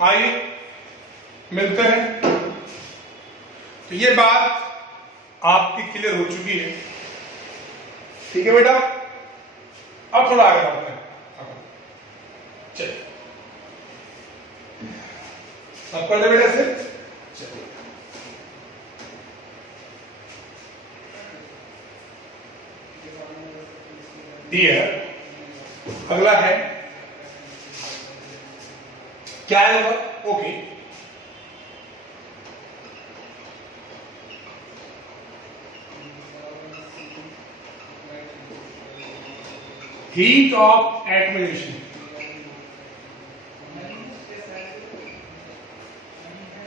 आइए मिलते हैं। तो ये बात आपकी क्लियर हो चुकी है, ठीक है बेटा। अब थोड़ा आगे बढ़ते हैं। चलिए अब कर दे बेटा से। चलिए डियर, अगला है क्या है? Okay, heat of atomisation.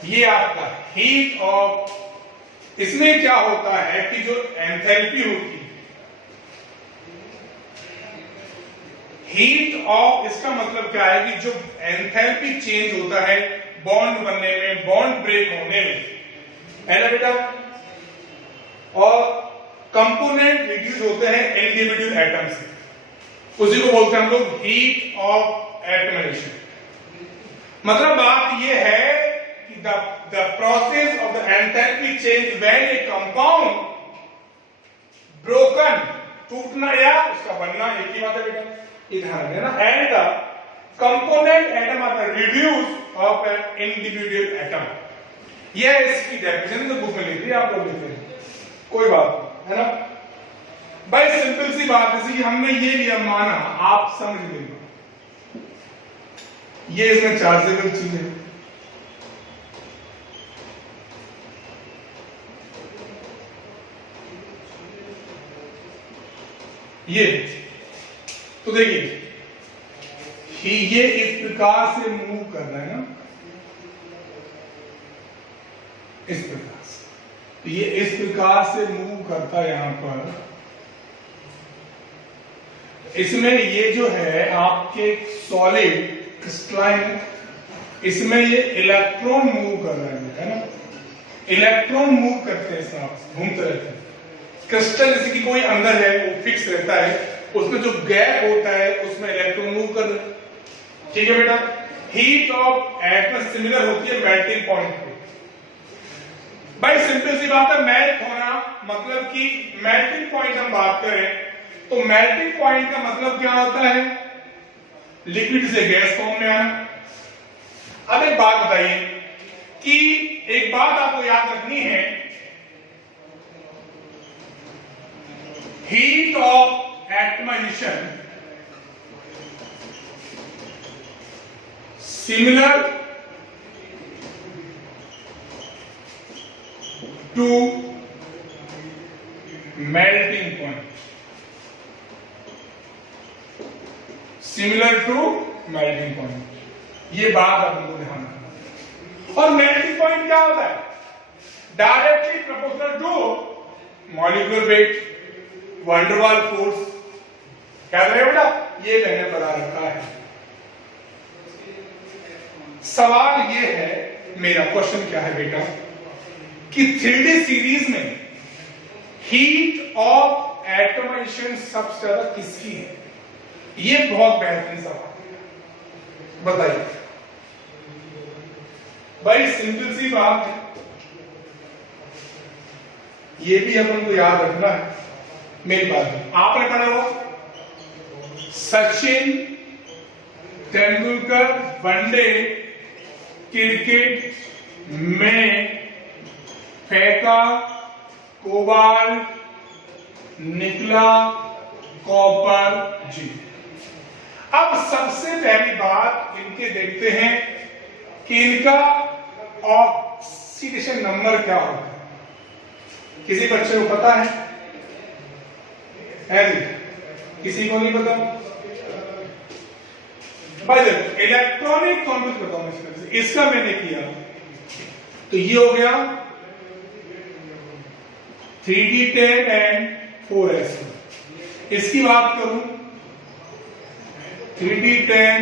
ये आपका हीट ऑफ, इसमें क्या होता है कि जो एंथैल्पी होती है, हीट ऑफ, इसका मतलब क्या है कि जो एंथैल्पी चेंज होता है बॉन्ड बनने में, बॉन्ड ब्रेक होने में, है ना बेटा, और कंपोनेंट रिड्यूस होते हैं इंडिविजुअल एटम से, उसी को बोलते हैं हम लोग हीट ऑफ एटमिशन। मतलब बात ये है कि the process of the enthalpy change when a compound broken, टूटना या उसका बनना एक ही बात है बेटा, ध्यान देना, and the component atom are reduced of an individual atom। यह इसकी डेफिनेशन तो बुक में लिखी है, आप लोग लिखते हैं, कोई बात है ना भाई। सिंपल सी बात, जैसे कि हमने ये लिया माना, आप समझ लेंगे, ये इसमें चार्जेबल चीज है, ये तो देखिए ये इस प्रकार से मूव कर रहा है ना, इस प्रकार से, तो ये इस प्रकार से मूव करता है यहां पर। इसमें ये जो है आपके सॉलिड क्रिस्टलाइन, इसमें ये इलेक्ट्रॉन मूव कर रहे हैं ना, इलेक्ट्रॉन मूव करते हैं साथ, घूमते रहते हैं। क्रिस्टल जैसे कि कोई अंदर है वो फिक्स रहता है, उसमें जो गैप होता है उसमें इलेक्ट्रॉन मूव कर रहे हैं, ठीक है बेटा। हीट ऑफ एटम सिमिलर होती है मेल्टिंग पॉइंट पे। भाई सिंपल सी बात है, मेल्ट होना मतलब कि मेल्टिंग पॉइंट हम बात करें तो मेल्टिंग पॉइंट का मतलब क्या होता है? लिक्विड से गैस फॉर्म में आना। अब एक बात बताइए कि एक बात आपको याद रखनी है, heat of atomisation similar to melting point, similar to melting point. ये बात आप लोगों को ध्यान रखना। और मेल्टिंग पॉइंट क्या होता है? Directly proportional to molecular weight, van der Waals force. क्या करें बेटा? ये मैंने बता रखा है। सवाल ये है, मेरा क्वेश्चन क्या है बेटा, कि 3D सीरीज में हीट ऑफ एटमाइजेशन सबसे ज्यादा किसकी है? ये बहुत बेहतरीन सवाल है, बताइए भाई। सिंपल सी बात है, ये भी अपन को याद रखना है। मेरी बात है, आपने पढ़ा हो सचिन तेंदुलकर वनडे क्रिकेट में फेंका, कोबाल्ट निकला, कॉपर जीत। अब सबसे पहली बात इनके देखते हैं कि इनका ऑक्सीडेशन नंबर क्या होता है। किसी बच्चे को पता है जी? किसी को नहीं पता? भाई देखो, इलेक्ट्रॉनिक कॉन्फ्लिक्ट बताऊं मैं, इसका मैंने किया तो ये हो गया 3D10 एंड 4s। इसकी बात करूं 3D10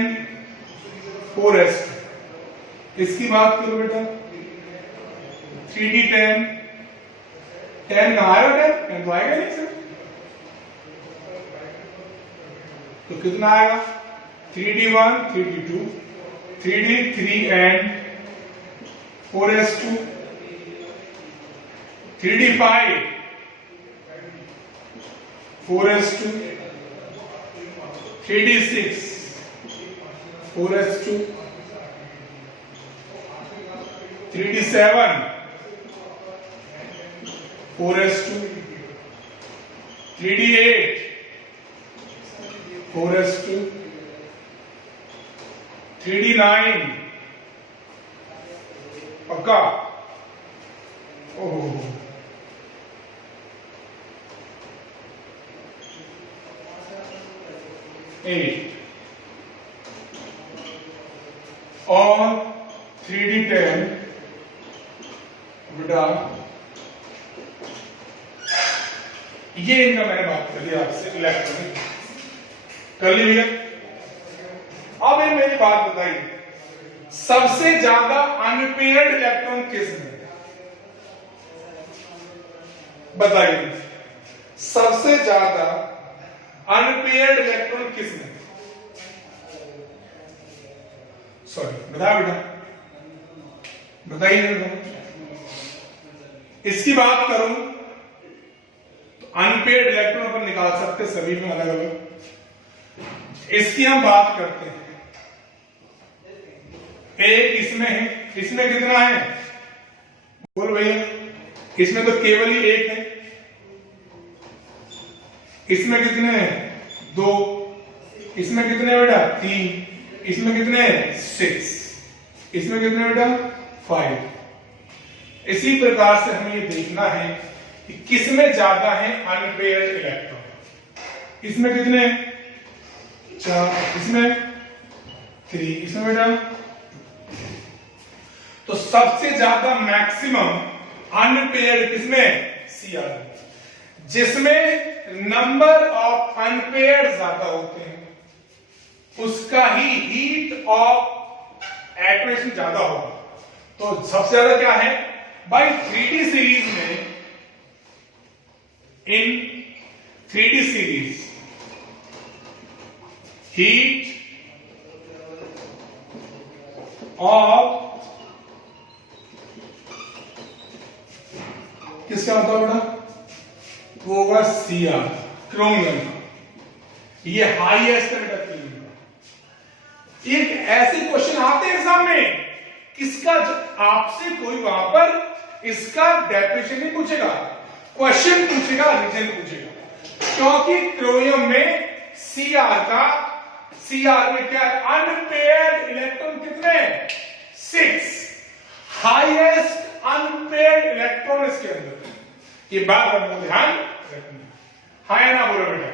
4s, इसकी बात करूं बेटा 3D10 10 कहां आएगा? 10 तो आएगा नहीं सर, तो कितना आएगा? 3D1 3D2 3d 3 and 4s2, 3d 5 4s2, 3d 6 4s2, 3d 7 4s2, 3d 8 4s2, 3d 9 पक्का। ओह 8 और 3d 10 बेटा ये इनका मैंने बात कर ली आपसे इलेक्ट्रॉनिक कर ली भैया। अब ये मेरी बात बताइए सबसे ज्यादा अनपेयर्ड इलेक्ट्रॉन किसमें बताइए सबसे ज्यादा अनपेयर्ड इलेक्ट्रॉन किसमें सॉरी बता बेटा बताइए। इसकी बात करूं तो अनपेयर्ड इलेक्ट्रॉन अपन निकाल सकते सभी में अलग अलग। इसकी हम बात करते हैं एक इसमें है, इसमें कितना है बोल भैया। इसमें तो केवल ही एक है। इसमें कितने हैं 2, इसमें कितने बेटा 3, इसमें कितने 6, इसमें कितने बेटा 5। इसी प्रकार से हमें ये देखना है कि किसमें ज्यादा है अनपेयर्ड इलेक्ट्रॉन। इसमें कितने 4, इसमें 3, इसमें बेटा तो सबसे ज्यादा मैक्सिमम अनपेयर्ड किसमें Cr जिसमें नंबर ऑफ अनपेयर्ड ज्यादा होते हैं उसका ही हीट ऑफ एटॉमिक ज्यादा होगा। तो सबसे ज्यादा क्या है भाई 3d सीरीज में इन 3d सीरीज हीट ऑफ किसका होता है बेटा वो होगा Cr क्रोमियम का। ये हाईएस्ट क्रोमियम। एक ऐसे क्वेश्चन आते हैं एग्जाम में किसका आपसे कोई वहां पर इसका डेफिनेशन नहीं पूछेगा क्वेश्चन पूछेगा रीजन पूछेगा क्योंकि क्रोमियम में Cr में क्या है अनपेयर्ड इलेक्ट्रॉन कितने 6 हाईएस्ट अनपेयर्ड इलेक्ट्रॉन इसके अंदर। ये बात आपको ध्यान रखनी है हाँ या ना बोलो बेटा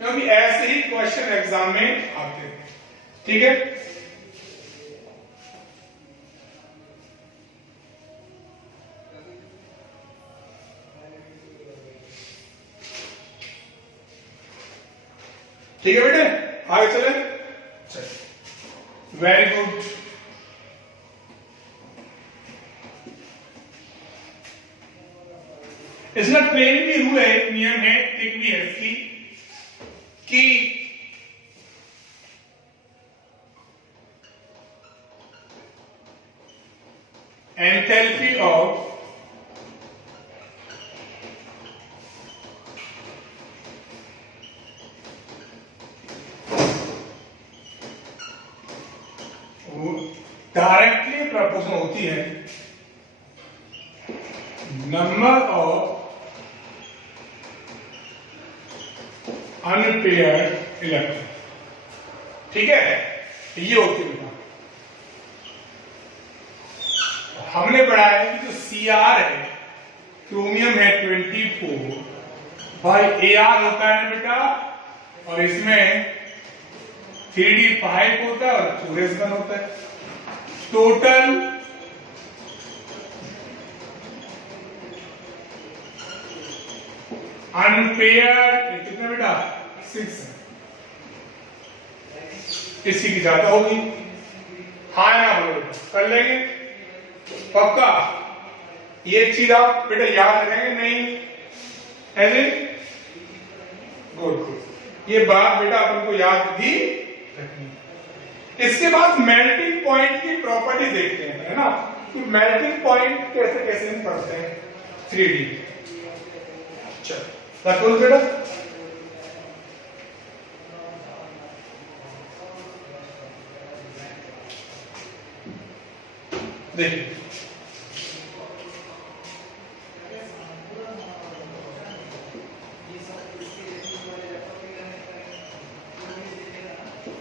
क्योंकि ऐसे ही क्वेश्चन एग्जाम में आते हैं। ठीक है ठीक है बेटे आगे चले वेरी गुड। इसका ट्रेन भी रूल है नियम है एक भी है इसकी कि एंथैल्पी ऑफ डायरेक्टली प्रोपोर्शनल होती है नंबर ऑफ अनपेयर्ड इलेक्ट्रॉन। ठीक है ये होती है हमने पढ़ा है कि जो Cr है क्रोमियम है 24 भाई Ar होता है ना बेटा और इसमें 3d 5 होता है और 4s1 होता है। टोटल अनपेयर्ड कितना बेटा 6 इसी की ज्यादा होगी हाँ ना बोलो कर लेंगे पक्का। ये चीज आप बेटा याद रखेंगे नहीं ऐसे गुड गुड ये बात बेटा अपन को याद भी रखनी इसके बाद मेल्टिंग पॉइंट की प्रॉपर्टी देखते हैं, है ना, कि मेल्टिंग पॉइंट कैसे कैसे हम पढ़ते हैं 3D। चलो रखो बेटा, देखिए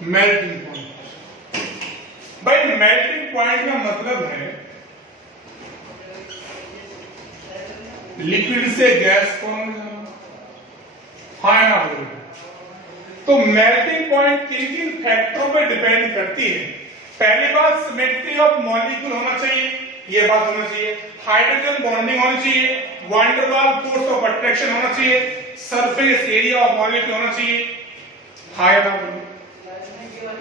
मेल्टिंग पॉइंट। भाई मेल्टिंग पॉइंट का मतलब है लिक्विड से गैस फॉर्म में जाना, हाँ ना बोलो। तो मेल्टिंग पॉइंट किन किन फैक्टरों पे डिपेंड करती है? पहली बात सिमेट्री ऑफ मॉलिक्यूल होना चाहिए, ये बात होना चाहिए। हाइड्रोजन बॉन्डिंग होनी चाहिए, वैन डर वाल फोर्स ऑफ अट्रैक्शन होना चाहिए, सरफेस एरिया ऑफ मॉलिक्यूल होना चाहिए, हाँ ना बोलो।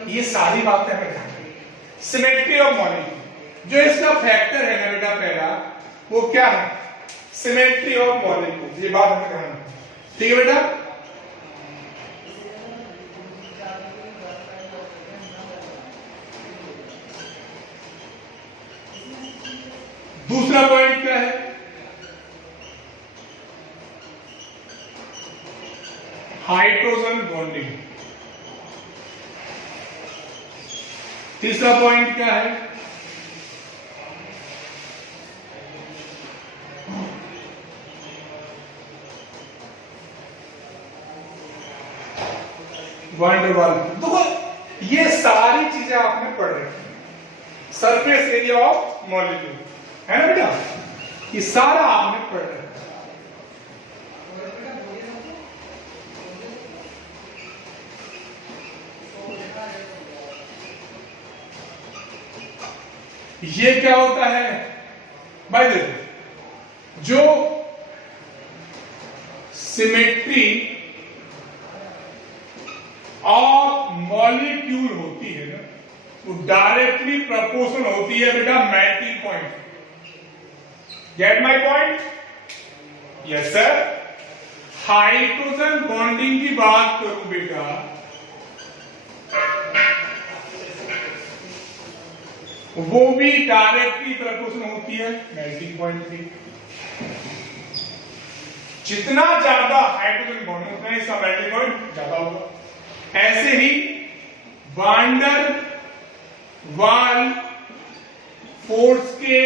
ये सारी बातें हमें ध्यान रखनी। सिमेट्री ऑफ मॉलिक्यूल जो इसका फैक्टर है ना बेटा पहला, वो क्या है? सिमेट्री ऑफ मॉलिक्यूल, ये बात हमें ध्यान रखनी, ठीक है बेटा। दूसरा पॉइंट क्या है? Hydrogen bonding. तीसरा पॉइंट क्या है? वैन डर वाल। तो ये सारी चीजें आपने पढ़ रखी। सरफेस एरिया ऑफ मॉलिक्यूल, है ना बेटा, ये सारा आपने पढ़ रखा। ये क्या होता है भाई? देखो, जो सिमेट्री ऑफ मॉलिक्यूल होती है ना, वो डायरेक्टली प्रोपोर्शनल होती है बेटा melting point. Gate my point? Yes sir. Hydrogen bonding की बात करूं बेटा, वो भी डायरेक्टली प्रोपोर्शनल होती है मेल्टिंग पॉइंट की। जितना ज्यादा हाइड्रोजन बॉन्डिंग उतना इसका मेल्टिंग पॉइंट ज्यादा होगा। ऐसे ही वैन डर वाल फोर्स के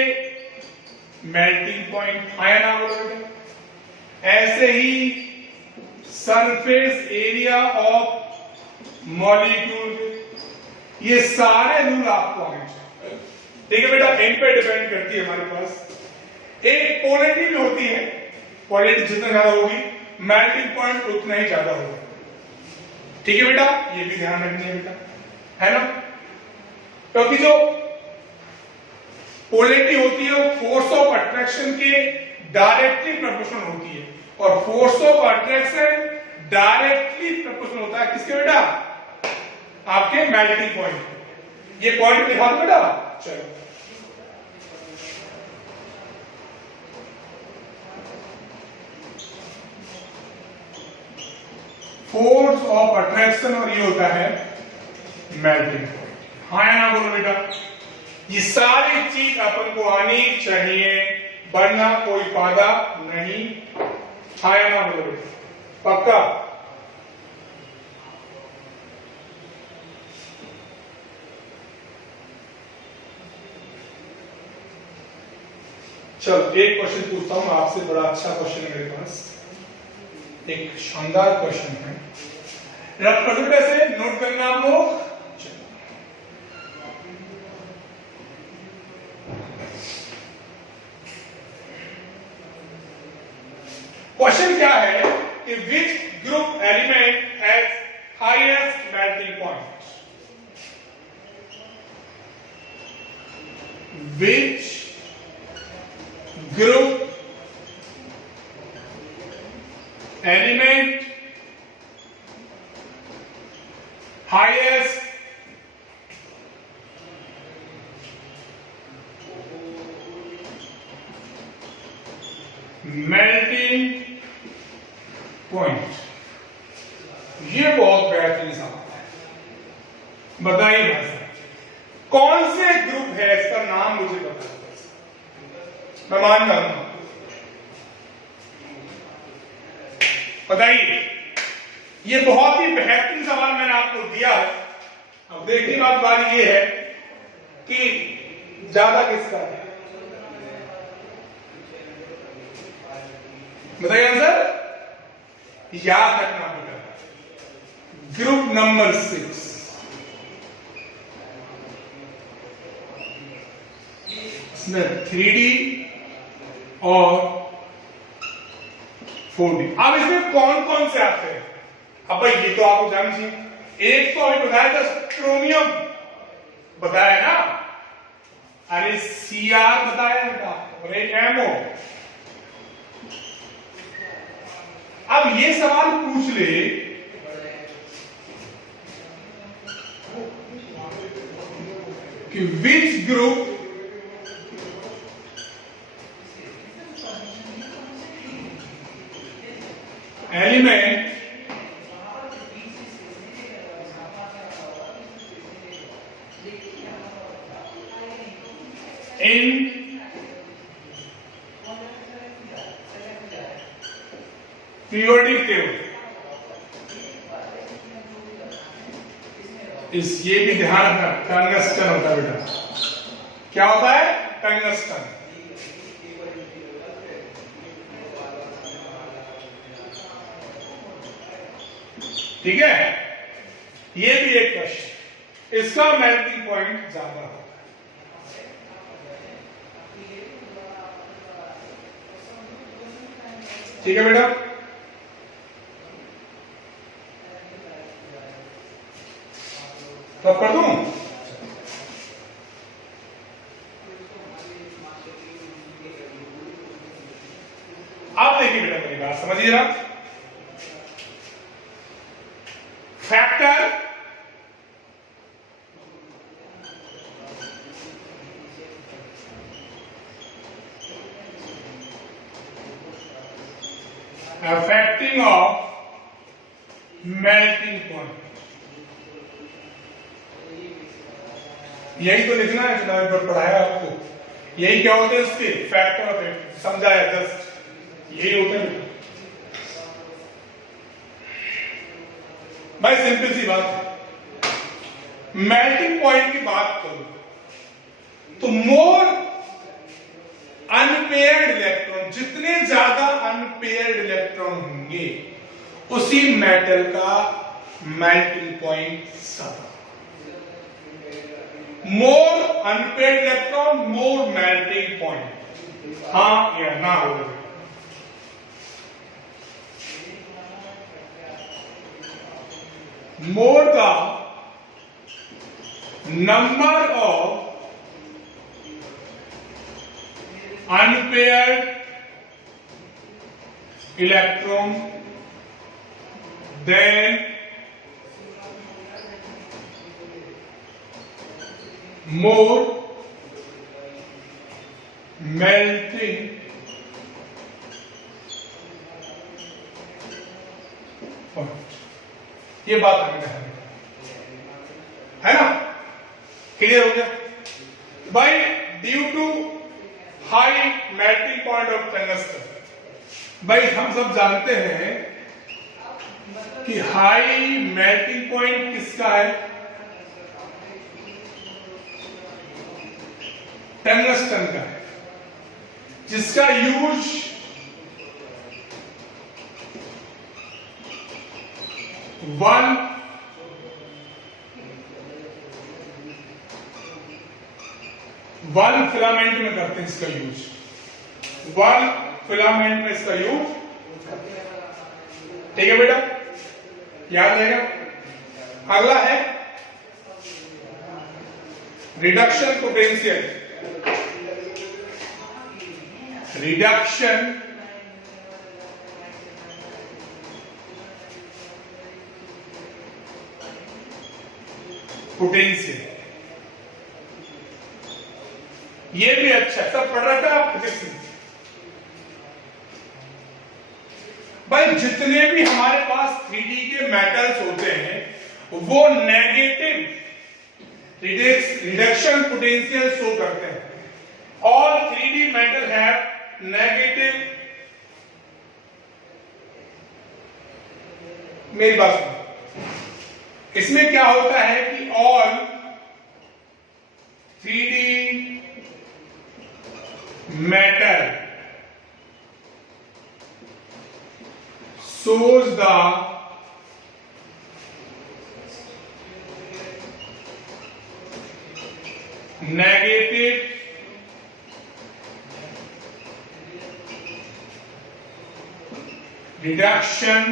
मेल्टिंग पॉइंट आया ना बोलो। ऐसे ही सरफेस एरिया ऑफ मॉलिक्यूल, ये सारे रूल आपको आने चाहिए, ठीक है बेटा। इन पे डिपेंड करती है हमारे पास। एक पोलैरिटी भी होती है, पोलैरिटी जितना ज्यादा होगी मेल्टिंग पॉइंट उतना ही ज्यादा होगा, ठीक है बेटा। ये भी ध्यान रखनी है बेटा, है ना। क्योंकि जो पोलैरिटी होती है वो फोर्स ऑफ अट्रैक्शन के डायरेक्टली प्रोपोर्शनल होती है, और force of attraction directly proportional होता है किसके बेटा? आपके मेल्टिंग पॉइंट। ये पॉइंट दिखा दो बेटा। चलो फोर्स ऑफ अट्रैक्शन, और ये होता है मेल्टिंग पॉइंट, हाँ या ना बोलो बेटा। ये सारी चीज अपन को आनी चाहिए, वरना कोई फायदा नहीं, हाँ या ना बोलो बेटा, पक्का। चलो एक क्वेश्चन पूछता हूं आपसे, बड़ा अच्छा क्वेश्चन है मेरे पास, एक शानदार क्वेश्चन है। रफ कर दो ऐसे, नोट करना आप लोग। क्वेश्चन क्या है कि which group element has highest melting point? Which group element highest melting point? ये बहुत बेहतरीन सवाल है, बताइए भाई साहब। कौन से ग्रुप है इसका नाम मुझे बता दो, मैं मान जाऊंगा। बताइए, ये बहुत ही बेहतरीन सवाल मैंने आपको दिया है। अब देखने बात बारी ये है कि ज्यादा किसका है, बताइए आंसर। याद रखना बेटा, ग्रुप नंबर 6 इसमें 3D और 4D। अब इसमें कौन कौन से आते हैं? अब भाई ये तो आपको जान चाहिए। एक तो अभी बताया था क्रोमियम, बताया ना, अरे Cr बताया बेटा, और एक MO। अब ये सवाल पूछ ले कि which group element in periodic table, इस ये भी ध्यान रखना, टंगस्टन होता है बेटा। क्या होता है? टंगस्टन। ठीक है, ये भी एक क्वेश्चन, इसका मेल्टिंग पॉइंट ज्यादा होता है। ठीक है बेटा, तो कर दूं। आप देखिए बेटा, मेरी बात समझिए ना। Factor affecting of melting point, यही तो लिखना है, चुनाव पर पढ़ाया आपको। यही क्या होते हैं उसके फैक्टर ऑफ इट, समझाया जस्ट यही होते हैं भाई। सिंपल सी बात है। मेल्टिंग पॉइंट की बात करूं तो मोर अनपेयर्ड इलेक्ट्रॉन, जितने ज्यादा अनपेयर्ड इलेक्ट्रॉन होंगे उसी मेटल का मेल्टिंग पॉइंट ज्यादा। More unpaired electron more melting point, हाँ या ना हो। More the number of unpaired electron then more melting point। ये बात हमें है ना, क्लियर हो गया भाई। Due to high melting point of tungsten, भाई हम सब जानते हैं कि हाई मेल्टिंग पॉइंट किसका है? टंगस्टन का है, जिसका यूज वन फिलामेंट में करते हैं इसका यूज, वन फिलामेंट में इसका यूज। ठीक है बेटा, याद रहेगा। अगला है रिडक्शन पोटेंशियल। रिडक्शन पोटेंशियल, ये भी अच्छा है, सब पढ़ रहा था आप फिजिक्स में। भाई जितने भी हमारे पास 3D के मेटल्स होते हैं वो नेगेटिव रिडक्शन पोटेंशियल शो करते हैं। All 3D matter have negative, मेरी बात सुनो, इसमें क्या होता है कि all 3D matter shows the negative reduction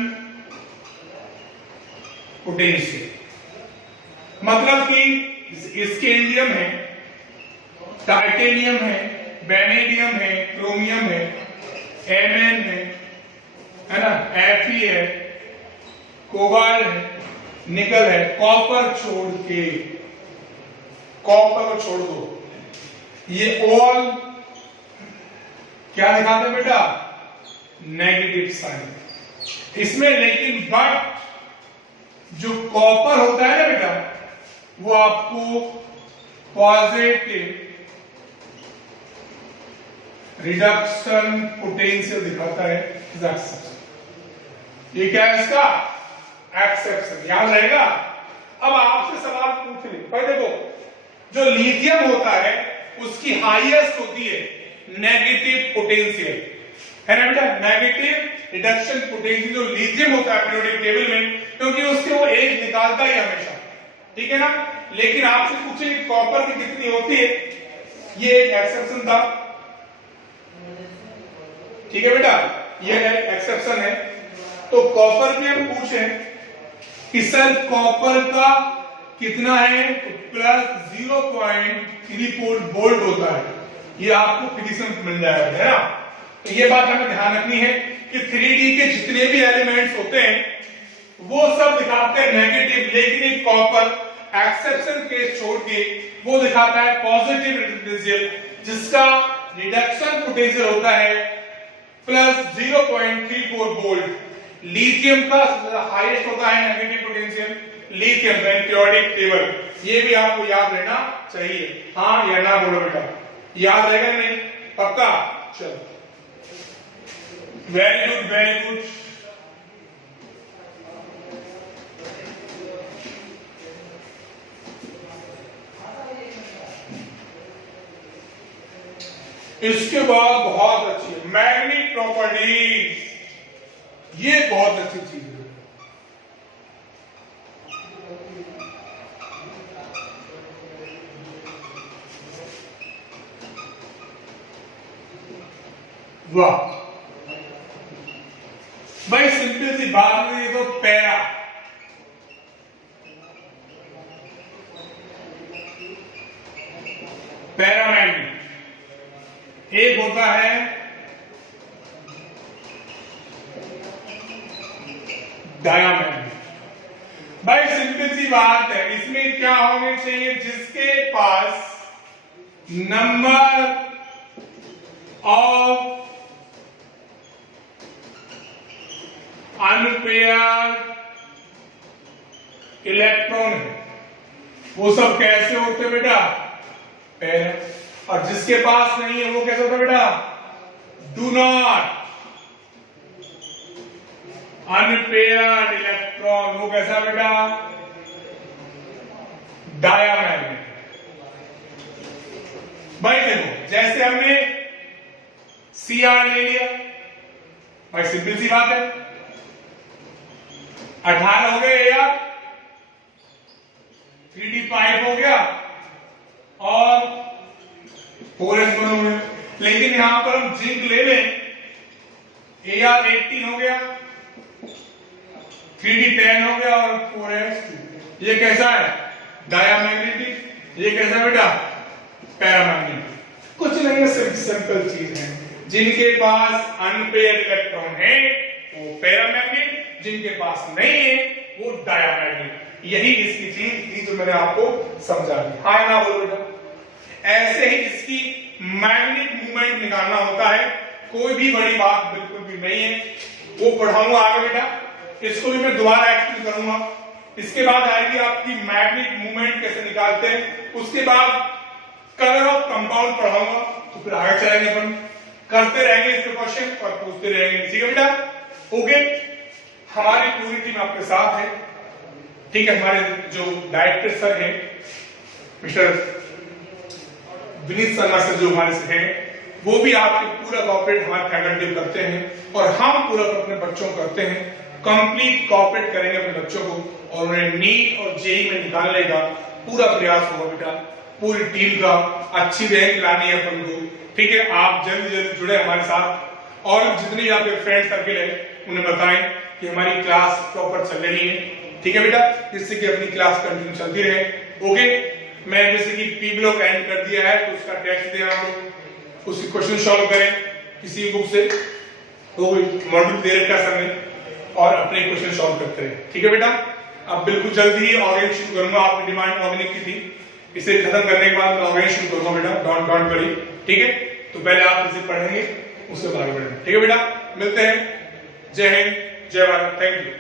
potential। मतलब कि इसके इंडियम है, टाइटेनियम है, वेनेडियम है, क्रोमियम है, Mn है ना, Fe है, कोबाल्ट है, निकल है, कॉपर छोड़ के, कॉपर को छोड़ दो, ये ऑल क्या दिखाता है बेटा, नेगेटिव साइन। इसमें लेकिन बट जो कॉपर होता है ना बेटा, वो आपको पॉजिटिव रिडक्शन पोटेंशियल दिखाता है। ये क्या है इसका, एक्सेप्शन, याद रहेगा। अब आपसे सवाल पूछ ले, पहले देखो, जो लिथियम होता है उसकी हाईएस्ट होती है नेगेटिव पोटेंशियल, है ना बेटा, नेगेटिव रिडक्शन पोटेंशियल जो लिथियम होता है पीरियोडिक टेबल में, क्योंकि उससे वो एज निकालता ही हमेशा, ठीक है ना। लेकिन आपसे पूछे कॉपर की कितनी होती है, ये एक एक्सेप्शन था, ठीक है बेटा, ये एक्सेप्शन है। तो कॉपर की हम पूछें कि सर कॉपर का कितना है, तो प्लस 0.34 वोल्ट होता है, ये आपको फिजिक्स में मिल जाएगा, है ना। तो ये बात हमें ध्यान रखनी है कि 3D के जितने भी एलिमेंट्स होते हैं वो सब दिखाते हैं नेगेटिव, लेकिन एक कॉपर एक्सेप्शन केस छोड़ के वो दिखाता है पॉजिटिव पोटेंशियल, जिसका रिडक्शन पोटेंशियल होता है प्लस 0.34 वोल्ट। लिथियम का हाईएस्ट होता है negative potential, lithium periodic table, ये भी आपको याद रहना चाहिए, हाँ या ना बोलो बेटा, याद रहेगा नहीं, पक्का। चलो, वेरी गुड वेरी गुड। इसके बाद बहुत अच्छी मैग्नेटिक प्रॉपर्टीज, ये बहुत अच्छी चीज है। वाह भाई, सिंपल सी बात है, ये तो पैरा, पैरामैग्नेट, एक होता है डायमैग्नेट। भाई सिंपल सी बात है, इसमें क्या होने चाहिए, जिसके पास नंबर ऑफ अनपेयर्ड इलेक्ट्रॉन है, वो सब कैसे होते बेटा, पेयर। और जिसके पास नहीं है वो कैसे होता बेटा, डू नॉट अनपेयर्ड इलेक्ट्रॉन, वो कैसा बेटा, डायमैग्नेट। भाई देखो, जैसे हमने Cr ले लिया, भाई सिंपल सी बात है, 18 हो गए यार, 3D पाइप हो गया और 4s बनोगे। लेकिन यहां पर हम जिंक ले लें, Ar 18 हो गया, 3D 10 हो गया और 4s2। ये कैसा है, डायमैग्नेटिक, ये कैसा बेटा, पैरामैग्नेटिक। कुछ नहीं है, सिंपल चीज है, जिनके पास अनपेयर्ड इलेक्ट्रॉन है वो पैरामैग्नेट, जिनके पास नहीं है वो डायमैग्नेट। यही इसकी चीज थी जो मैंने आपको समझा दी, हाँ ना बोलो बेटा। ऐसे ही इसकी मैग्नेटिक मूवमेंट निकालना होता है, कोई भी बड़ी बात बिल्कुल भी नहीं है, वो पढ़ाऊंगा आगे बेटा, इसको भी मैं दोबारा एक्सप्लेन करूंगा। इसके बाद आएगी आपकी मैग्नेटिक मूवमेंट कैसे निकालते हैं, उसके बाद कलर ऑफ कंपाउंड पढ़ाऊंगा, तो फिर आगे चलेंगे अपन, करते रहेंगे इसके क्वेश्चन और पूछते रहेंगे। ठीक है बेटा, ओके। हमारी पूरी टीम आपके साथ है, ठीक है। हमारे जो डायरेक्टर सर हैं मिस्टर विनीत शर्मा सर जो हमारे से हैं, वो भी आपके पूरा कॉपरेट हमारे फैकल्टी करते हैं और हम पूरा अपने बच्चों को करते हैं, कंप्लीट कॉपरेट करेंगे अपने बच्चों को और उन्हें नीट और जेई में निकालने का पूरा प्रयास होगा बेटा, पूरी टीम का। अच्छी रैंक लानी है अपन को, ठीक है। आप जल्दी जल्दी जुड़े हमारे साथ और जितने भी आपके फ्रेंड सर्किल है उन्हें बताएं कि हमारी क्लास प्रॉपर चल रही है, ठीक है बेटा, जिससे कि अपनी क्लास कंटिन्यू चलती रहे। ओके, मैं जैसे कि पी ब्लॉक एंड कर दिया है, तो उसका टेस्ट दें आप लोग, उसकी क्वेश्चन सॉल्व करें किसी बुक से, तो मॉड्यूल दे रखा समय और अपने क्वेश्चन सॉल्व करते रहे, ठीक है बेटा। अब बिल्कुल जल्दी ही ऑर्गेनिक शुरू करूंगा, आपकी डिमांड ऑर्गेनिक की थी, इसे खत्म करने के बाद मैं ऑर्गेनिक शुरू करूंगा बेटा, डॉट करी, ठीक है। तो पहले आप इसे पढ़ेंगे, उससे आगे बढ़ेंगे, ठीक है बेटा। मिलते हैं, जय हिंद, जय भारत, थैंक यू।